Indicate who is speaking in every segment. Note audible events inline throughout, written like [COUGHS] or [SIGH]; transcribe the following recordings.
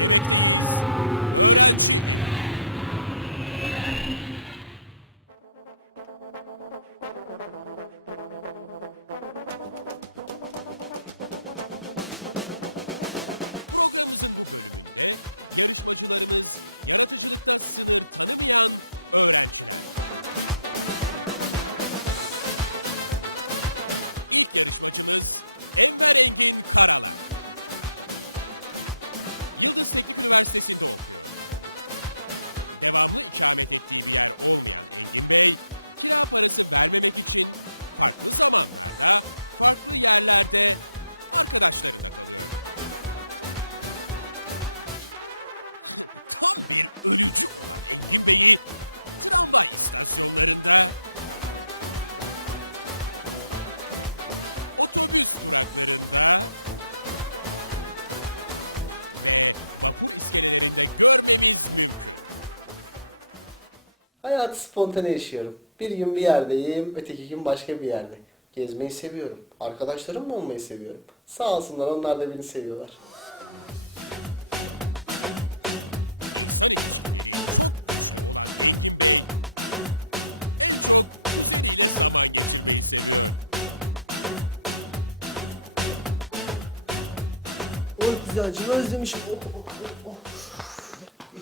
Speaker 1: Yemekteyiz. Öğrenci. Programımızın bu bölümünde yarışmacılarımız yaratıcılıkta sınır tanımayan öğrenciler. İlk yarışmacımız Enver Engin Karalar. Yıldız Teknik Üniversitesi'nde okuyor. Devamlı ikamet ettiği bir yer olmayan Engin Bey, kira parası vermemek için farklı zamanlarda, farklı yerlerde arkadaşlarında kalıyor. [LAUGHS] Tam bir ölücü olan Engin Bey'i tramvay istasyonlarında, otobüs duraklarında ve vapur iskelelerinde görmemiz mümkün.
Speaker 2: Hayatı spontane yaşıyorum. Bir gün bir yerdeyim, öteki gün başka bir yerde. Gezmeyi seviyorum. Arkadaşlarımla olmayı seviyorum. Sağ olsunlar onlar da beni seviyorlar.
Speaker 1: İnsan ilişkileri çok güçlü olan Engin Bey en çok kuzeniyle zaman geçirmeyi seviyor.
Speaker 2: Güzelcim özlemişim. Oh, oh, oh, oh.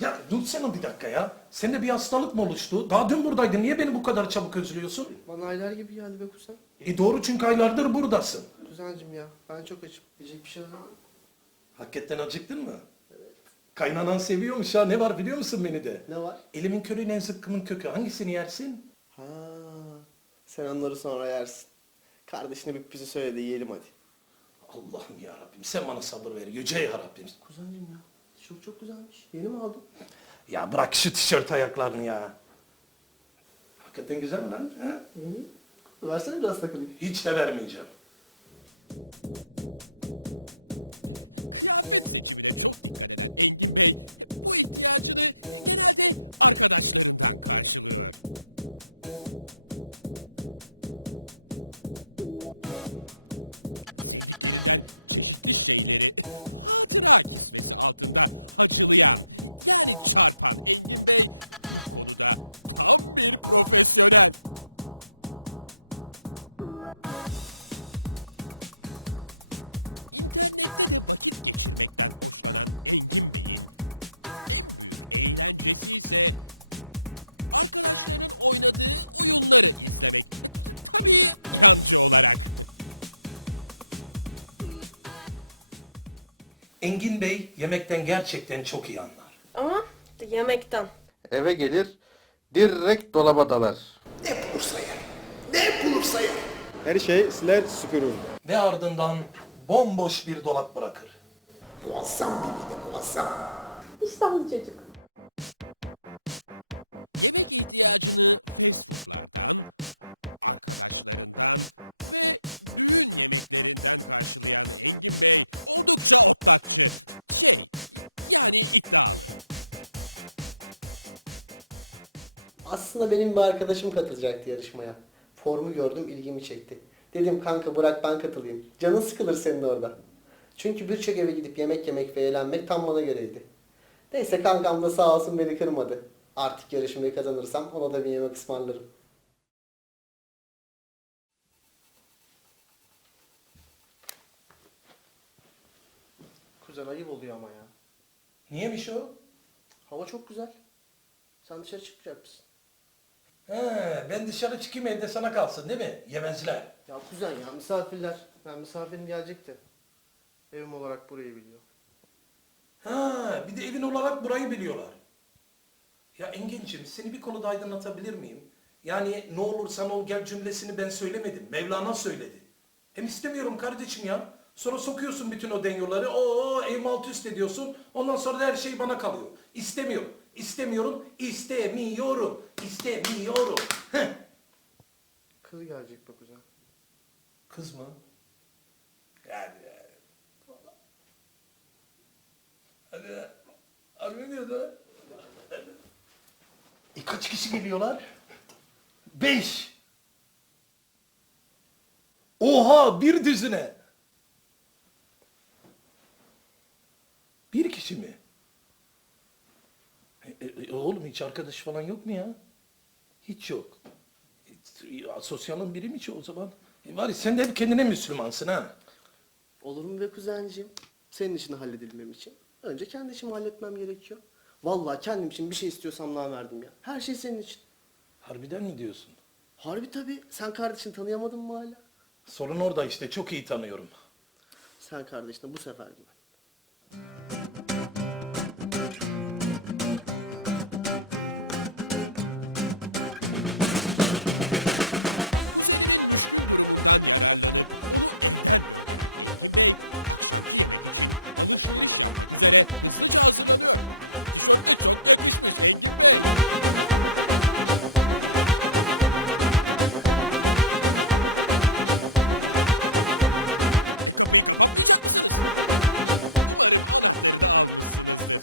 Speaker 3: Ya dursana bir dakika ya. Sende bir hastalık mı oluştu? Daha dün buradaydın. Niye beni bu kadar çabuk özlüyorsun?
Speaker 2: Bana aylar gibi geldi be kuzen.
Speaker 3: E doğru çünkü aylardır buradasın.
Speaker 2: Kuzencim ya ben çok açım. Yiyecek bir şey var mı?
Speaker 3: Hakikaten acıktın mı? Evet. Kaynanan seviyormuş ha. Ne var biliyor musun beni de?
Speaker 2: Ne var?
Speaker 3: Elimin körüyle zıkkımın kökü. Hangisini yersin?
Speaker 2: Ha, sen onları sonra yersin. Kardeşine bir bizi söyle de yiyelim hadi.
Speaker 3: Allah'ım ya Rabbim sen bana sabır ver. Yüce ya Rabbim.
Speaker 2: Kuzencim ya tişört çok güzelmiş. Yeni mi aldın?
Speaker 3: Ya bırak şu tişört ayaklarını ya. Hakikaten güzel mi lan? Ha?
Speaker 2: Versene biraz takılayım.
Speaker 3: Hiç de vermeyeceğim.
Speaker 1: Kıyafet seçimine çok dikkat eden Engin Bey bu ihtiyacını genelde arkadaşlarından karşılıyor. Sevdiklerinden çeşitli şeyleri [LAUGHS] hatıra kisvesi altında hacılayan yani çarpan Engin Bey bu konuda tam bir profesyonel. İnternette de vakit geçirmekten hoşlanan Engin Bey'in en büyük eğlencesi ise arkadaşlarının oynadığı oyunları izlemek. Tabii yancı olarak. [LAUGHS]
Speaker 3: Engin Bey yemekten gerçekten çok iyi anlar.
Speaker 4: Ama yemekten.
Speaker 2: Eve gelir, direkt dolaba dalar.
Speaker 3: Ne bulursa yer. Ne bulursa yer.
Speaker 5: Her şey siler süpürür.
Speaker 3: Ve ardından bomboş bir dolap bırakır.
Speaker 4: İştahlı çocuk.
Speaker 1: Yemek ihtiyacını fast foodlardan, arkadaşlarından ve düğün yemeklerinden karşılayan Engin Bey oldukça otlakçı. Şey, yani iddialı.
Speaker 2: Aslında benim bir arkadaşım katılacaktı yarışmaya. Formu gördüm ilgimi çekti. Dedim kanka bırak ben katılayım. Canın sıkılır senin orada. Çünkü birçok eve gidip yemek yemek ve eğlenmek tam bana göreydi. Neyse kankam da sağ olsun beni kırmadı. Artık yarışmayı kazanırsam ona da bir yemek ısmarlarım. Kuzen ayıp oluyor ama ya.
Speaker 3: Niyemiş o?
Speaker 2: Hava çok güzel. Sen dışarı çıkacak mısın?
Speaker 3: He, ben dışarı çıkayım evde sana kalsın değil mi? Yemezler.
Speaker 2: Ya kuzen ya misafirler. Ben misafirim gelecekti. Evim olarak burayı biliyor.
Speaker 3: Ha, bir de evin olarak burayı biliyorlar. Ya Engin'cim seni bir konuda aydınlatabilir miyim? Yani ne olursan ol gel cümlesini ben söylemedim. Mevlana söyledi. Hem istemiyorum kardeşim ya. Sonra sokuyorsun bütün o denyoları. Oo evim alt üst ediyorsun. Ondan sonra da her şey bana kalıyor. İstemiyorum. İstemiyorum. İstemiyorum. İstemiyorum. Heh.
Speaker 2: Kız gelecek bak kuzen.
Speaker 3: Kız mı? Yani. Hadi. Hadi ne diyordu? E kaç kişi geliyorlar? Beş. Oha bir düzine. Kişi mi? Hiç arkadaş falan yok mu ya? Hiç yok. Ya, sosyalın biri mi ki o zaman? E var ya sen de hep kendine Müslümansın ha.
Speaker 2: Olur mu be kuzenciğim? Senin işini halledebilmem için. Önce kendi işimi halletmem gerekiyor. Vallahi kendim için bir şey istiyorsam verdim ya. Her şey senin için.
Speaker 3: Harbiden mi diyorsun?
Speaker 2: Harbi tabii. Sen kardeşini tanıyamadın mı hala?
Speaker 3: Sorun orada işte çok iyi tanıyorum.
Speaker 2: Sen kardeşine bu sefer güven.
Speaker 1: Kuzeninin müşkül durumundan yararlanıp onu evden gönderen Engin Bey, akşamki yemek için alışveriş yapmak üzere hızlıca hazırlanıyor. Tişört de çok yakışmış Engin Bey. E kapıyı kapatmayacak mısınız? Umarım anahtarı da almışsınızdır.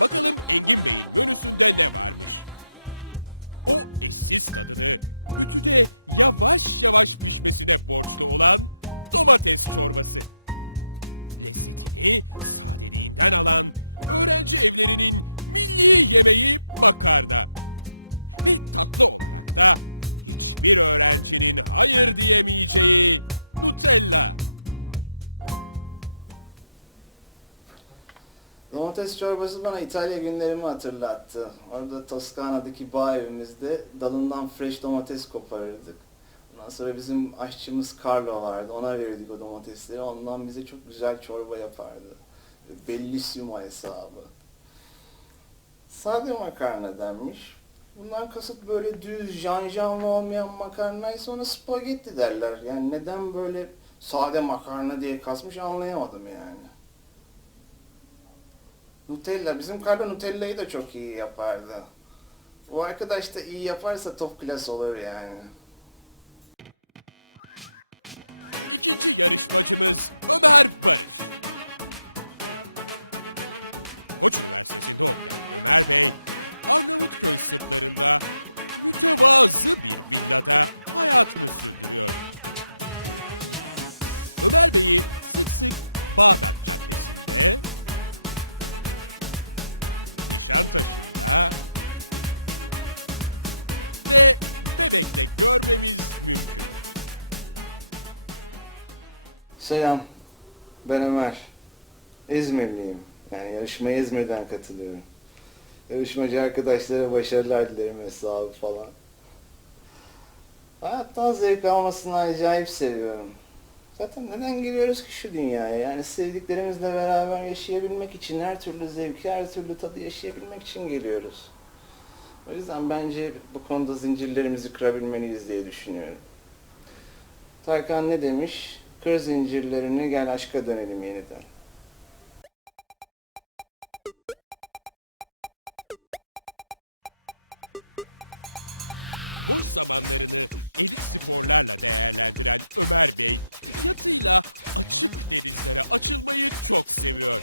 Speaker 1: Bakalım Engin Bey'in menüsünde ne varmış? O eşsiz tadını ütüde yavaş yavaş pişmesine borçlu olan domates çorbası. Lezzetini sadeliğinden alan öğrenci evlerinin milli yemeği makarna. Ve tatlı olarak da hiçbir öğrencinin hayır diyemeyeceği Nutella.
Speaker 6: Domates çorbası bana İtalya günlerimi hatırlattı. Orada Toskana'daki bağ evimizde dalından fresh domates koparırdık. Ondan sonra bizim aşçımız Carlo vardı. Ona verirdik o domatesleri. Ondan bize çok güzel çorba yapardı. Bellissimo hesabı. Sade makarna denmiş. Bundan kasıt böyle düz, janjanlı olmayan makarnaysa ona spagetti derler. Yani neden böyle sade makarna diye kasmış anlayamadım yani. Nutella. Bizim Carlo Nutella'yı da çok iyi yapardı. Bu arkadaş da iyi yaparsa top klas olur yani.
Speaker 1: İkinci yarışmacımız Ömer Barış. Koç Üniversitesi'nde okuyan Ömer Bey, Arnavutköy sırtlarında mütevazı bir villada hayatını sürdürüyor. Ömer Bey'i sık sık Bağdat Caddesi'nde, Nişantaşı'nda ve Bebek'te görmemiz mümkün.
Speaker 6: Selam. Ben Ömer. İzmirliyim. Yani yarışmaya İzmir'den katılıyorum. Yarışmacı arkadaşlara başarılar dilerim hesabı falan. Hayattan zevk almasını acayip seviyorum. Zaten neden geliyoruz ki şu dünyaya? Yani sevdiklerimizle beraber yaşayabilmek için, her türlü zevki, her türlü tadı yaşayabilmek için geliyoruz. O yüzden bence bu konuda zincirlerimizi kırabilmeliyiz diye düşünüyorum. Tarkan ne demiş? Kır zincirlerini gel aşka dönelim yeniden.
Speaker 1: Boş zamanlarını elit sporlarla değerlendiren Ömer Bey, yatıyla açık denizlere açılmayı çok seviyor.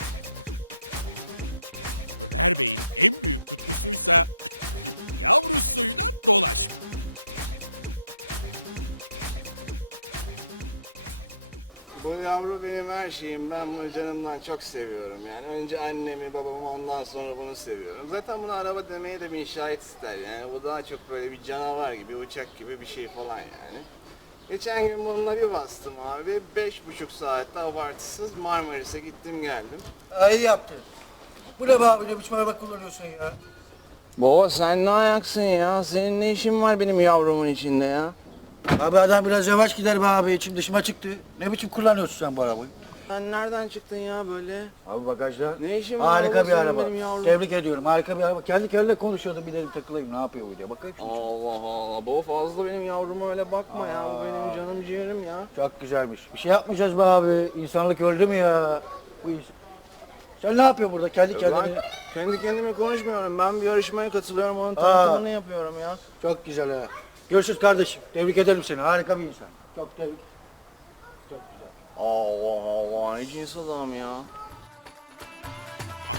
Speaker 1: Ömer Bey'in en büyük tutkusuysa [LAUGHS] yavrusuyla dolaşma.
Speaker 6: Bu yavru benim her şeyim. Ben bunu canımdan çok seviyorum. Yani önce annemi, babamı ondan sonra bunu seviyorum. Zaten bunu araba demeye de bir şahit ister. Yani bu daha çok böyle bir canavar gibi, uçak gibi bir şey falan yani. Geçen gün bununla bir bastım abi. Beş buçuk saatte abartısız Marmaris'e gittim geldim.
Speaker 7: İyi yaptın. Bu ne be abi ne biçim araba kullanıyorsun ya?
Speaker 6: Baba sen ne ayaksın ya? Senin ne işin var benim yavrumun içinde ya?
Speaker 7: Abi adam biraz yavaş gider be abi içim dışıma çıktı. Ne biçim kullanıyorsun sen bu arabayı?
Speaker 6: Sen nereden çıktın ya böyle?
Speaker 7: Abi bagajda.
Speaker 6: Ne işin var
Speaker 7: Harika bir
Speaker 6: senin
Speaker 7: araba.
Speaker 6: benim yavrum?
Speaker 7: Tebrik ediyorum harika bir araba. Kendi kendine konuşuyordu bir dedim takılayım ne yapıyor bu diye. Bakayım şimdi.
Speaker 6: Allah Allah. Baba fazla benim yavruma öyle bakma ya. Bu benim canım ciğerim ya.
Speaker 7: Çok güzelmiş. Bir şey yapmayacağız be abi. İnsanlık öldü mü ya? Bu insan... Sen ne yapıyorsun burada kendi kendine?
Speaker 6: Ben kendi kendime konuşmuyorum. Ben bir yarışmaya katılıyorum. Onun tanıtımını yapıyorum ya.
Speaker 7: Çok güzel ha. Görüşürüz kardeşim. Tebrik ederim seni. Harika bir insan. Çok tebrik.
Speaker 6: Allah Allah ne cins adam ya.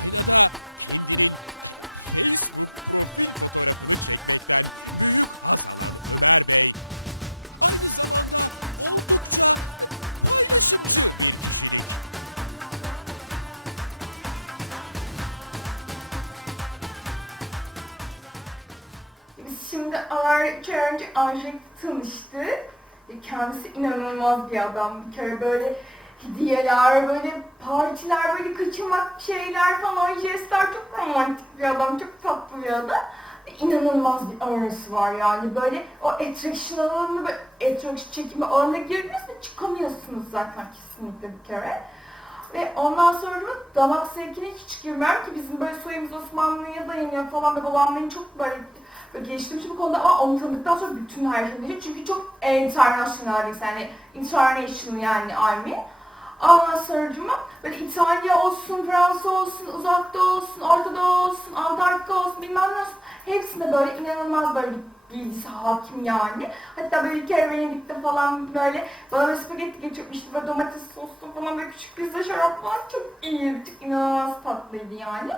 Speaker 1: Aynada kendinin Facebook profil fotoğrafını çekmekten büyük haz alan Ömer Bey aynı zamanda oldukça paylaşımcı bir kişilik.
Speaker 8: Şimdi ağır, kör, aşık tanıştık. Kendisi inanılmaz bir adam. Bir kere böyle hediyeler, böyle partiler, böyle kaçırmak şeyler falan, jestler çok romantik bir adam, çok tatlı bir adam. İnanılmaz bir aurası var yani böyle o attraction alanına, böyle attraction çekimi alanına girdiğinizde çıkamıyorsunuz zaten kesinlikle bir kere. Ve ondan sonra damak zevkine hiç girmiyorum ki bizim böyle soyumuz Osmanlı'ya dayanıyor falan ve babam beni çok böyle geliştirmiş bu konuda ama onu tanıdıktan sonra bütün her şey değişiyor. Çünkü çok international bir yani international yani army. Ondan sonracıma böyle İtalya olsun, Fransa olsun, uzakta olsun, Ortada olsun, Antarktika olsun bilmem ne olsun. Hepsinde böyle inanılmaz böyle bilgisi hakim yani. Hatta böyle bir kere falan böyle bana böyle spagetti getirmişti böyle domates soslu falan böyle küçük pizza şarap falan çok iyiydi, çok inanılmaz tatlıydı yani.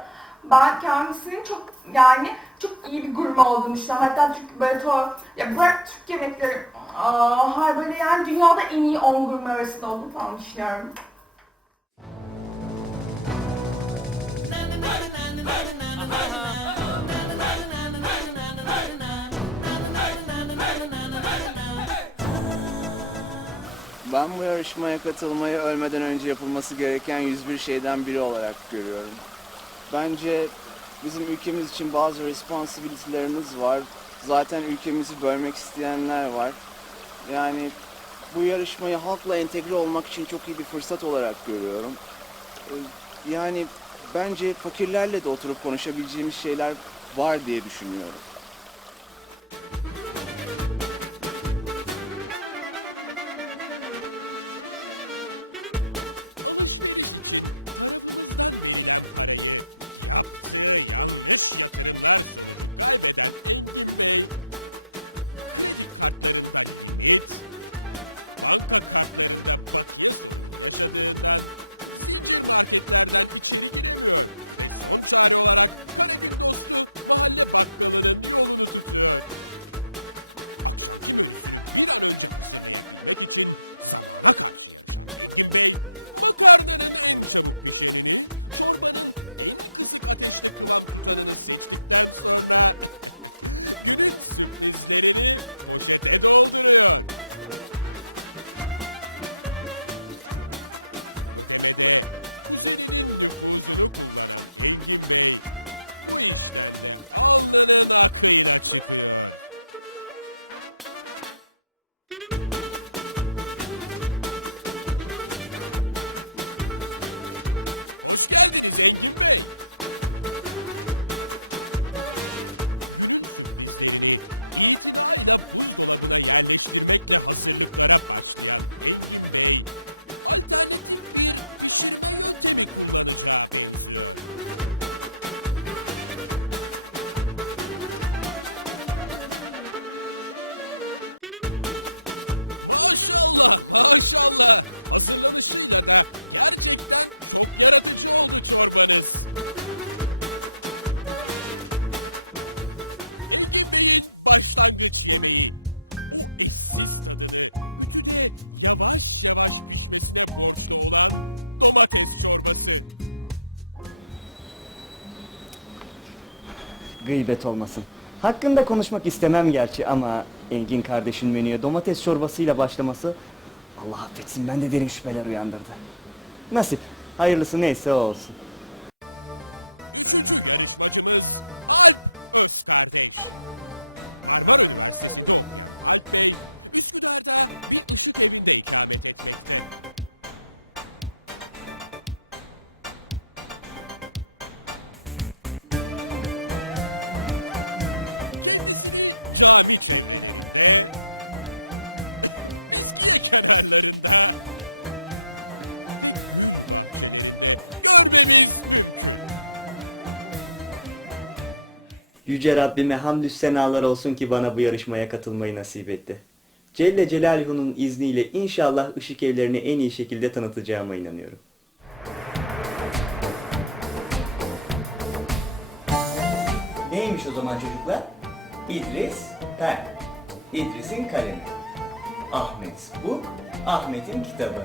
Speaker 8: Ben kendisinin çok yani çok iyi bir gurme olduğunu düşünüyorum. Hatta çünkü böyle tuhaf, ya bırak Türk yemekleri, aa, hayır böyle yani dünyada en iyi 10 gurme arasında olduğunu falan düşünüyorum.
Speaker 6: Ben bu yarışmaya katılmayı ölmeden önce yapılması gereken 101 şeyden biri olarak görüyorum. Bence bizim ülkemiz için bazı responsibility'lerimiz var. Zaten ülkemizi bölmek isteyenler var. Yani bu yarışmayı halkla entegre olmak için çok iyi bir fırsat olarak görüyorum. Ee, Yani bence fakirlerle de oturup konuşabileceğimiz şeyler var diye düşünüyorum.
Speaker 1: Alışveriş için tarafımızdan verilen parayı yaptığı yanlış yatırımlar sonucu kaybeden Engin Bey, kredi kartlarında limit, banka kartlarında bakiye sorunu yaşadığından zincir marketlerden içeri giremiyor ve son çare olarak Karagün dostu mahalle bakkalının yolunu tutuyor. Akşamki menüsünü bir an önce hazırlayabilmek için zamana karşı yarışan Engin Bey, makarnanın en çabuk pişenini, çorbanın en kısık ateşte kıvam tutanını seçtikten sonra [LAUGHS] günün sürprizlerini poşete dolduruyor. Ödemede kuzeninin nüfuzunu kullanan Engin Bey bu işten de alnının akıyla çıkıyor. Hoş geldiniz Engin Bey. Günün sürprizlerini itinayla buzdolabına yerleştirmekle hazırlıklara başlayan Engin Bey, alternatif bir pişirme yöntemi kullanacağı benziyor. Maşallah, maşallah. Hazırlanışıyla da gerçekten çok yaratıcı oldu çorbanız. Engin Bey'in başlangıç yemeği. O eşsiz tadını ütüde yavaş yavaş pişmesine borçlu olan domates çorbası.
Speaker 9: Gıybet olmasın. Hakkında konuşmak istemem gerçi ama Engin kardeşin menüye domates çorbasıyla başlaması Allah affetsin ben de derin şüpheler uyandırdı. Nasip. Hayırlısı neyse o olsun.
Speaker 1: Üçüncü yarışmacımız Alp Özkardeş. Marmara Üniversitesi'nde okuyan Alp Bey, Üsküdar'da bir ışık evinde ikamet etmekte. Kendisini cami çevrelerinde, [COUGHS] biskiye kenarlarında ve gül bahçelerinde görmemiz mümkün.
Speaker 9: Yüce Rabbime hamdü senalar olsun ki bana bu yarışmaya katılmayı nasip etti. Celle Celaluhu'nun izniyle inşallah ışık evlerini en iyi şekilde tanıtacağıma inanıyorum. Neymiş o zaman çocuklar? İdris, he. İdris'in kalemi. Ahmet bu, Ahmet'in kitabı.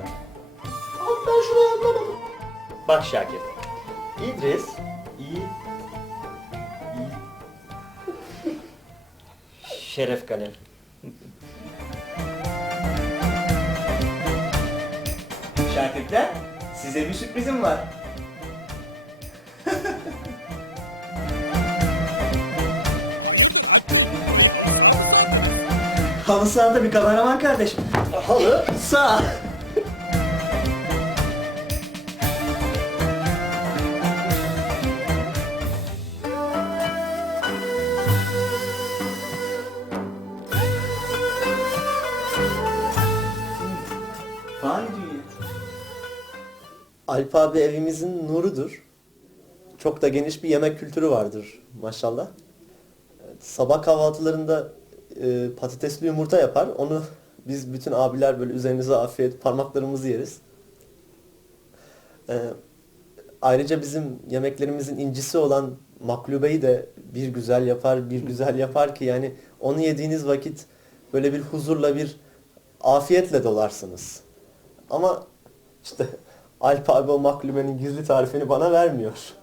Speaker 2: Abi ben şurayı anlamadım.
Speaker 9: Bak Şakir. İdris, iyi, Şeref kalem. Şakirtler, size bir sürprizim var.
Speaker 1: Hayırdır Alp Bey? Burayı halı saha mı sandınız?
Speaker 9: Halı sahada bir kameraman kardeşim. Halı sağ.
Speaker 10: Alp abi evimizin nurudur. Çok da geniş bir yemek kültürü vardır maşallah. Sabah kahvaltılarında e, patatesli yumurta yapar. Onu biz bütün abiler böyle üzerinize afiyet parmaklarımızı yeriz. E, ayrıca bizim yemeklerimizin incisi olan maklubeyi de bir güzel yapar, bir güzel yapar ki yani onu yediğiniz vakit böyle bir huzurla bir afiyetle dolarsınız. Ama işte Alp abi o maklumenin gizli tarifini bana vermiyor.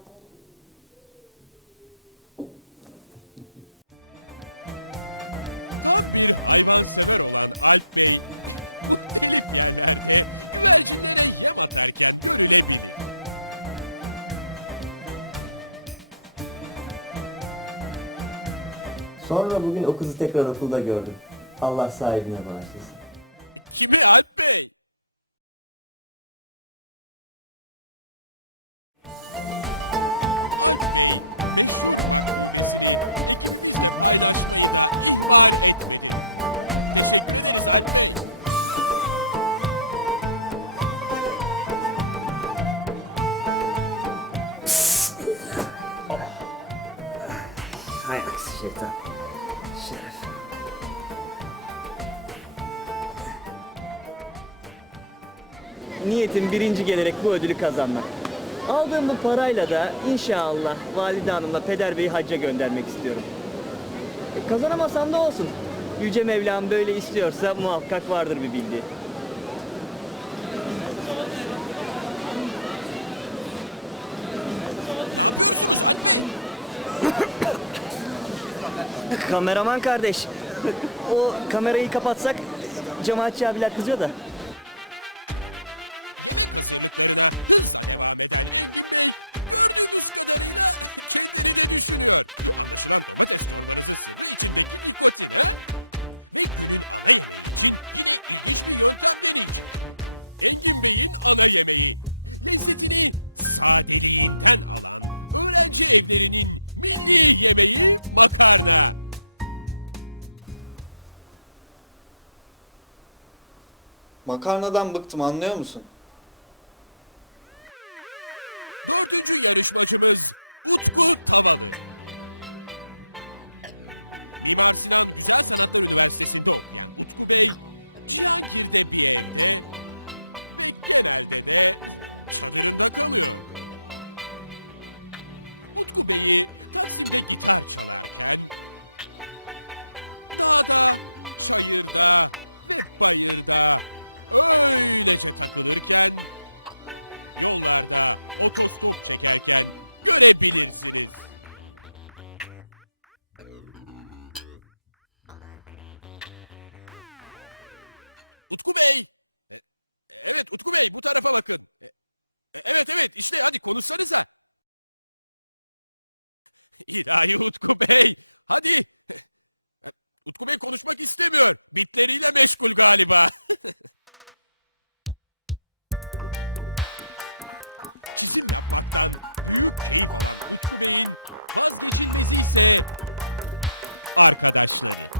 Speaker 1: Tam bir hayvansever olan Alp Bey, [LAUGHS] muhtelif yerlerde güvercinlere yem atarken görülebilir.
Speaker 9: Sonra bugün o kızı tekrar okulda gördüm. Allah sahibine bağışlasın.
Speaker 1: Kimi Alp Bey? Alp Bey meşhur maklubesini ekibimizle paylaşmayı da ihmal etmedi. Teşekkür ederiz Alp Bey.
Speaker 9: Hay aksi şeytan. Şeref. Niyetim birinci gelerek bu ödülü kazanmak. Aldığım bu parayla da inşallah Valide Hanım'la Peder Bey'i hacca göndermek istiyorum. E, kazanamasam da olsun. Yüce Mevlam böyle istiyorsa muhakkak vardır bir bildiği.
Speaker 1: Ne yapıyorsunuz Alp Bey?
Speaker 9: Kameraman kardeş. O kamerayı kapatsak cemaatçi abiler kızıyor da.
Speaker 1: Yemek hazırlıklarına hızla devam eden Engin Bey gördüğümüz kadarıyla [LAUGHS] kendini de düşünüyor. Anlaşılan domates çorbanızın sırrı içindeki nikotin ha? Ve günün ana yemeği için yine ilginç bir yöntem deneyecek. Engin Bey'in ana yemeği. Lezzetini sadeliğinden alan öğrenci evlerinin milli yemeği makarna.
Speaker 11: Makarnadan bıktım anlıyor musun?
Speaker 1: Dördüncü yarışmacımız Utku Tavalı. Mimar Sinan Güzel Sanatlar Üniversitesi'nde okuyan Utku Bey, Cihangir'de bir evde ve genelde de çadırında kalıyor. Utku Bey'i Taksim'de gitar çalarken, dağda, çayırda ve bayırda öylece takılırken yollarda otostop çekerken görebilirsiniz. Utku Bey! E, Evet Utku Bey bu tarafa bakın. E, Evet evet işte hadi konuşsanıza. İlahi Utku Bey hadi. E, Utku Bey konuşmak istemiyor. Bitleriyle meşgul galiba. [LAUGHS] çizim yapmaktan büyük keyif alan Utku Bey'in vazgeçilmezi ise arkadaşları.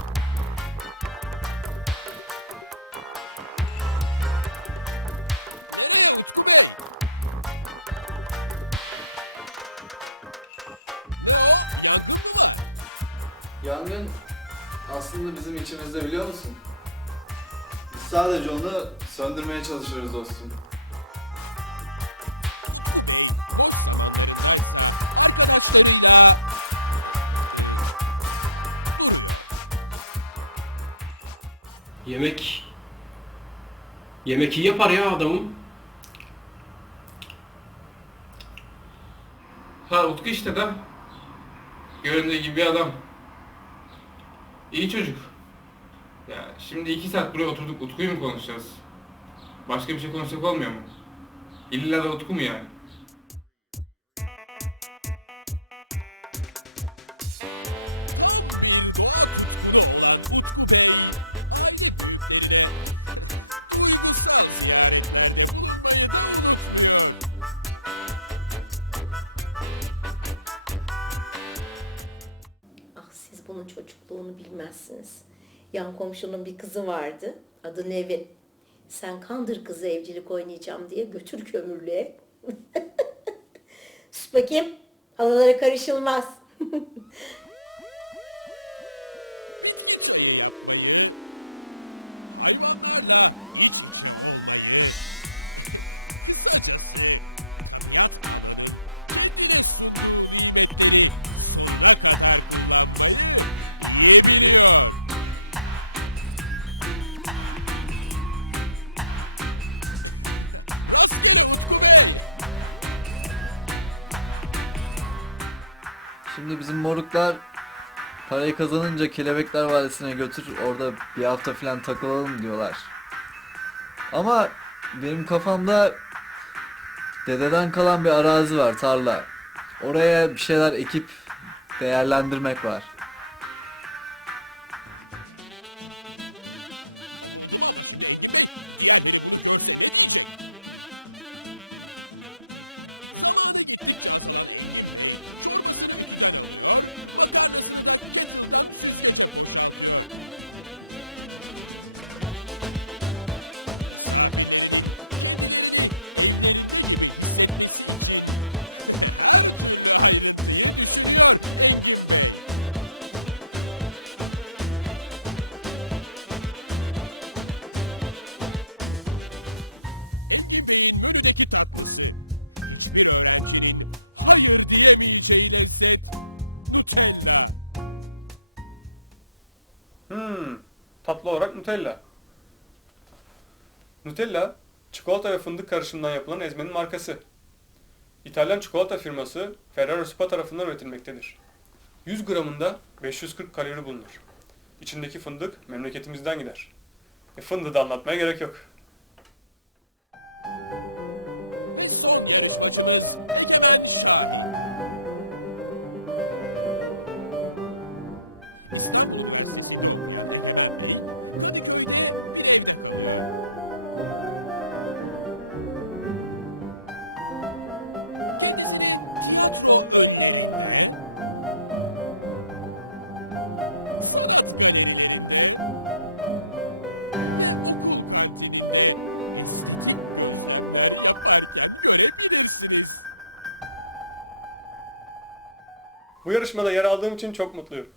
Speaker 1: Nereye Utku Bey? Ne o? Yangın mı var?
Speaker 11: Yangın aslında bizim içimizde biliyor musun? Sadece onu söndürmeye çalışıyoruz dostum.
Speaker 1: Utku Bey boş zamanlarındaysa arkadaşlarıyla e, duruyor.
Speaker 12: Yemek... Yemek iyi yapar ya adamım. Ha Utku işte de. Göründüğü gibi bir adam. İyi çocuk. Ya şimdi iki saat buraya oturduk Utku'yu mu konuşacağız? Başka bir şey konuşsak olmuyor mu? İlla da Utku mu yani?
Speaker 1: Tam bir doğa tutkunu olan Utku Bey, aile büyüklerine [LAUGHS] duygusal ziyaretlerde bulunmayı da unutmuyor.
Speaker 13: Ah siz bunun çocukluğunu bilmezsiniz. Yan komşunun bir kızı vardı. Adı Nevin. Sen kandır kızı evcilik oynayacağım diye götür kömürlüğe. [LAUGHS] Sus bakayım. Halalara karışılmaz. [LAUGHS]
Speaker 1: bitki çayı yapmayı, hayvanlarla iç içe olmayı, [LAUGHS] kısacası tabiat ananın kendine sunduğu nimetleri sonuna kadar kullanmayı iyi biliyor. [LAUGHS] Rastgele Utku Bey.
Speaker 5: Şimdi bizim moruklar parayı kazanınca Kelebekler Vadisi'ne götür orada bir hafta falan takılalım diyorlar. Ama benim kafamda dededen kalan bir arazi var tarla. Oraya bir şeyler ekip değerlendirmek var.
Speaker 1: Oldu mu ama şimdi Engin Bey? Diğerleri bunu görse ne diyecek? Zamanı gittikçe azalan Engin Bey çorbasını ütüden alıyor, makarnasını da kettle'dan süzgece boşaltıyor. Misafirlerinin kendilerini evlerinde gibi hissetmesi için [LAUGHS] her türlü ayrıntıyı düşünüyor Engin Bey. Engin Bey'in menüdeki tatlısı. Hiçbir öğrencinin hayır diyemeyeceği lezzet Nutella.
Speaker 14: Hmm, tatlı olarak Nutella. Nutella, çikolata ve fındık karışımından yapılan ezmenin markası. İtalyan çikolata firması Ferrero Spa tarafından üretilmektedir. 100 gramında 540 kalori bulunur. İçindeki fındık memleketimizden gider. E fındığı da anlatmaya gerek yok.
Speaker 1: Ve son yarışmacımız Egemen Şahin. İstanbul Üniversitesi'nde okuyan Egemen Bey, Kadıköy'de bir evde kalıyor. Kendisini tiyatro önlerinde, sanat galerilerinde ve okul kantininde estetik gözlemler yaparken görebilirsiniz.
Speaker 14: Bu yarışmada yer aldığım için çok mutluyum.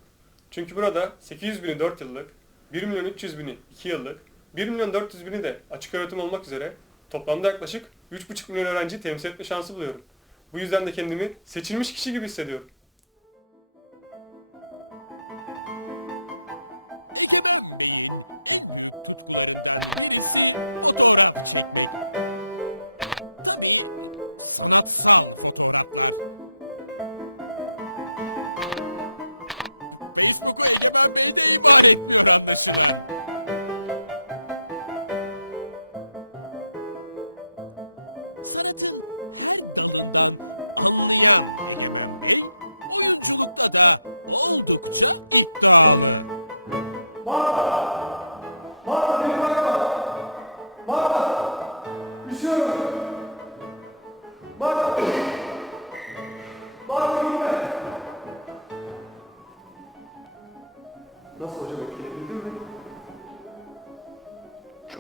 Speaker 14: Çünkü burada 800 bini 4 yıllık, 1 milyon 300 bini 2 yıllık, 1 milyon 400 bini de açık öğretim olmak üzere toplamda yaklaşık 3,5 milyon öğrenciyi temsil etme şansı buluyorum. Bu yüzden de kendimi seçilmiş kişi gibi hissediyorum.
Speaker 1: Egemen Bey'in en büyük tutkularından birisi fotoğraf çekmek. Tabii sanatsal fotoğraflar. Facebook'u Egemen Bey de iman etmiyor anlaşılan. Sanatın her dalından anlayan Egemen Bey, oyunculukta da oldukça iddialı.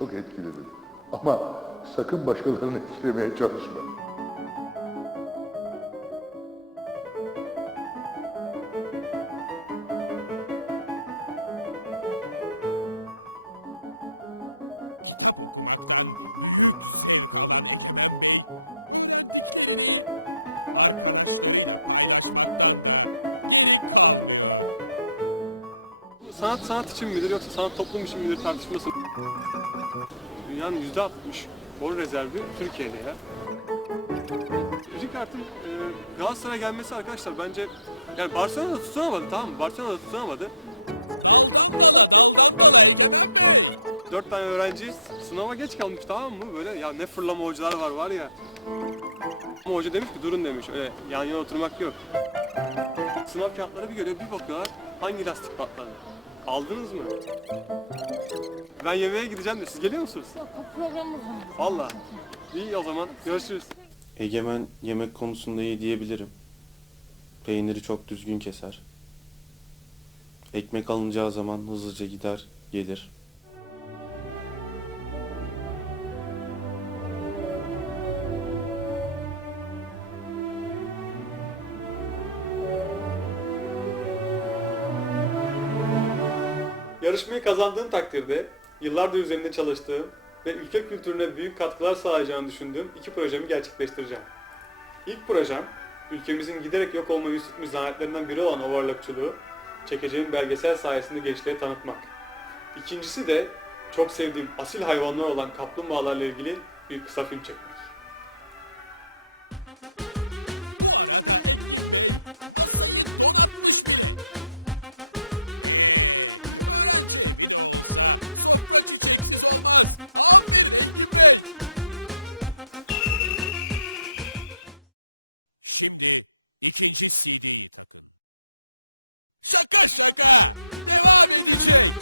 Speaker 15: Çok etkiledim. Ama sakın başkalarını etkilemeye çalışma.
Speaker 1: Kitap okumaktan büyük zevk alan Egemen Bey, öğrendiklerini arkadaşlarıyla paylaşmaktan da geri kalmıyor.
Speaker 14: Sanat sanat için midir yoksa sanat toplum için midir tartışması. Dünyanın yüzde altmış bor rezervi Türkiye'de ya. Ricard'ın e, Galatasaray'a gelmesi arkadaşlar bence yani Barcelona'da tutunamadı tamam mı? Barcelona'da tutunamadı.
Speaker 1: Daldan dala, daldan dala Egemen Bey.
Speaker 14: Dört tane öğrenci sınava geç kalmış tamam mı? Böyle ya ne fırlama hocalar var var ya. Ama hoca demiş ki durun demiş öyle yan yana oturmak yok. Sınav kağıtları bir görüyor bir bakıyorlar hangi lastik patladı. Aldınız mı? Ben yemeğe gideceğim de siz geliyor musunuz? Valla. İyi o zaman görüşürüz.
Speaker 16: Egemen yemek konusunda iyi diyebilirim. Peyniri çok düzgün keser. Ekmek alınacağı zaman hızlıca gider, gelir.
Speaker 14: Yarışmayı kazandığım takdirde yıllardır üzerinde çalıştığım ve ülke kültürüne büyük katkılar sağlayacağını düşündüğüm iki projemi gerçekleştireceğim. İlk projem, ülkemizin giderek yok olmayı yüz tutmuş biri olan overlockçuluğu, çekeceğim belgesel sayesinde gençliğe tanıtmak. İkincisi de çok sevdiğim asil hayvanlar olan kaplumbağalarla ilgili bir kısa film çekmek.
Speaker 1: Bu arada Engin Bey masayı donatmış bile. Eee öğrenci evi de olsa sofra çiçeksiz olmaz. Aferin Engin Bey. Şimdi ikinci CD'yi takın. Şaka şaka devam edecek.